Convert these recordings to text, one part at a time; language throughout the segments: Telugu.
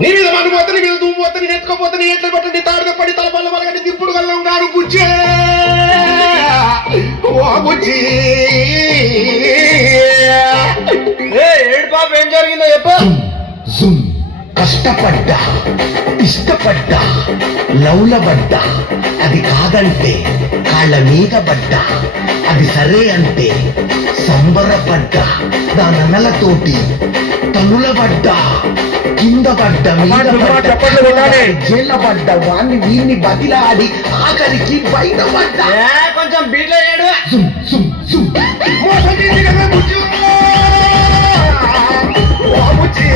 నీ మీద మను పోతే నీ మీద దుమ్ము పోతే నేను ఎత్తుకోపోతే నీ ఎట్లా పట్టండి తాడుతో పడి తలపల్ల వాళ్ళని దిప్పుడు గల్లం గారు బుజ్జే బుజ్జి. ఏడు పాప ఏం జరిగిందో చెప్పు. కష్టపడ్డా ఇష్టపడ్డా లౌలబడ్డా అది కాదంటే కాళ్ళ మీద పడ్డా అది సరే అంటే సంబరపడ్డా దానన్నలతోటి తనులబడ్డా కింద పడ్డ మీద జైళ్ళ పడ్డ వాణ్ణి వీణ్ణి బతిలాడి ఆఖరికి బయట పడ్డా. కొంచెం బీట్లో ఏడు. మోసం చేసి కదా బుజ్జు బుజ్జి.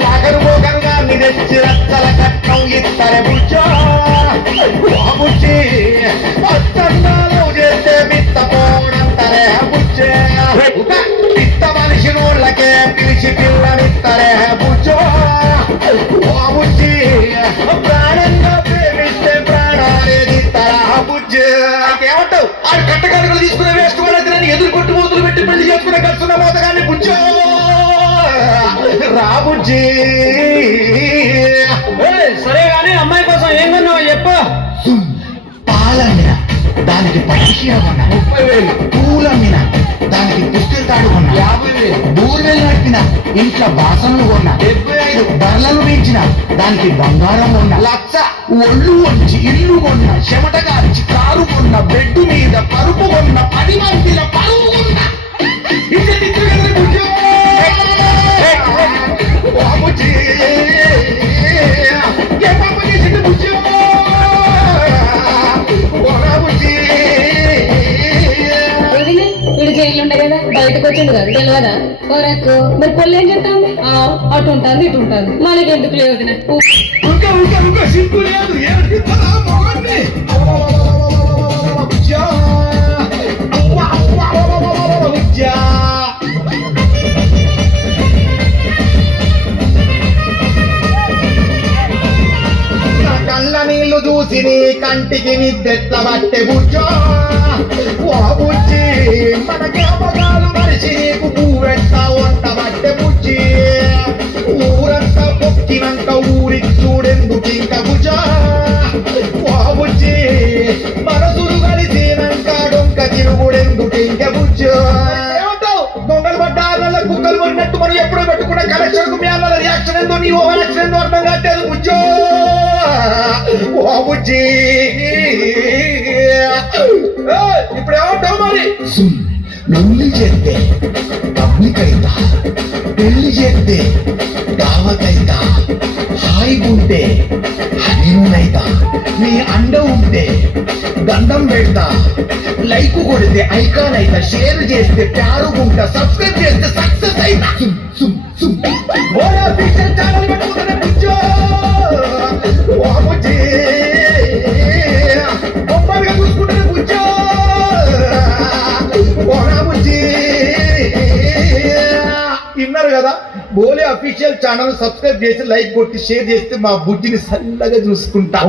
లాగరు మోగరుగా నిరెచ్చి రచ్చల కట్టం ఇత్తరే బుజ్జా బుజ్జి. అత్తన్నాలు చేస్తే మిత్తపోనంతరే బుజ్జే. పిత్త మనిషి నోళ్ళకే పిలిచి పిల్లనిత్తరే బుజ్జో బుజ్జి. ప్రాణంగా ప్రేమిస్తే ప్రాణాలేదిత్తరా బుజ్జే. ఏమంటావు ఆడు కట్టకాడుకలు తీసుకునే వేసుకోవాలని నన్ను ఎదురు కొట్టు మూతులు పెట్టి పెళ్లి చేసుకునే కలుసున్న మోతగాన్ని బుజ్జో రా బుజ్జి. సరే గానీ అమ్మాయి కోసం ఏం కొన్నావు చెప్పు. పాలమ్మిన దానికి పక్షి కొన్నా 30,000. పూలమ్మిన దానికి పుస్తకాడు కొన్నా 50,000. బూరెలు నట్టిన ఇంట్లో బాసనలు కొన్నా 75. బర్రెలు పెంచిన దానికి బంగారం కొన్నా 1,00,000. ఒళ్ళు వంచి ఇల్లు కొన్న చెమటగార్చి కారు కొన్న బెడ్ మీద పరుపు కొన్న 10 మందిల పరువు కొన్న వీడు జైలు ఉండే కదా బయటకు వచ్చింది కదా తెలియదా కొరకు మరి పొల్లు ఏం చెప్తాంది అటు ఉంటుంది ఇటు ఉంటుంది మనకి ఎందుకు లేదు సిగ్గు లేదు కళ్ళ నీళ్లు చూసి నీ కంటికి నిద్దెట్ల బట్టె బుజ్జో ఓ బుజ్జి. మన జ్ఞాపకాలు మరిచి నీకు పువ్వెట్టా వంట బట్టె బుజ్జి. ఊరంతా పొక్కినంత ఊరి చూడెందుకు ఇంక బుజ్జా ఓ బుజ్జి. మనసులు కలిసినంక డొంక తిరుగుడెందుకు ఇంక బుజ్జో. ఏమంటావు దొంగలు పడ్డ ఆళ్ళ కుక్కలు పడినట్టు మనం ఎప్పుడో పెట్టుకున్న కలెక్షన్ కు మీ అన్న రియాక్షన్ ఏందో నీ ఓవర్ యాక్షన్ ఏందో అర్థం కాలేదు బుజ్జో ఓ బుజ్జి. ఇప్పుడు ఏమంటావు మరి. లొల్లి చేస్తే పబ్లిక్ అయితా పెళ్లి చేస్తే దావత్ అయితా హాయిగుంటే హనీమూన్ అయితా నీ అండ ఉంటే దండం పెడతా లైక్ కొడితే ఐకాన్ అయితా షేర్ చేస్తే ప్యారుగుంటా సబ్స్క్రైబ్ చేస్తే సక్సెస్ అయితా. ఛానల్ పెట్టుకుంటే బుజ్జో ఓ బుజ్జి. బొమ్మలుగా చూసుకుంటే బుజ్జో ఓరా బుజ్జి. విన్నారు కదా బోలే అఫీషియల్ ఛానల్ సబ్స్క్రైబ్ చేసి లైక్ కొట్టి షేర్ చేస్తే మా బుజ్జిని సల్లగా చూసుకుంటా.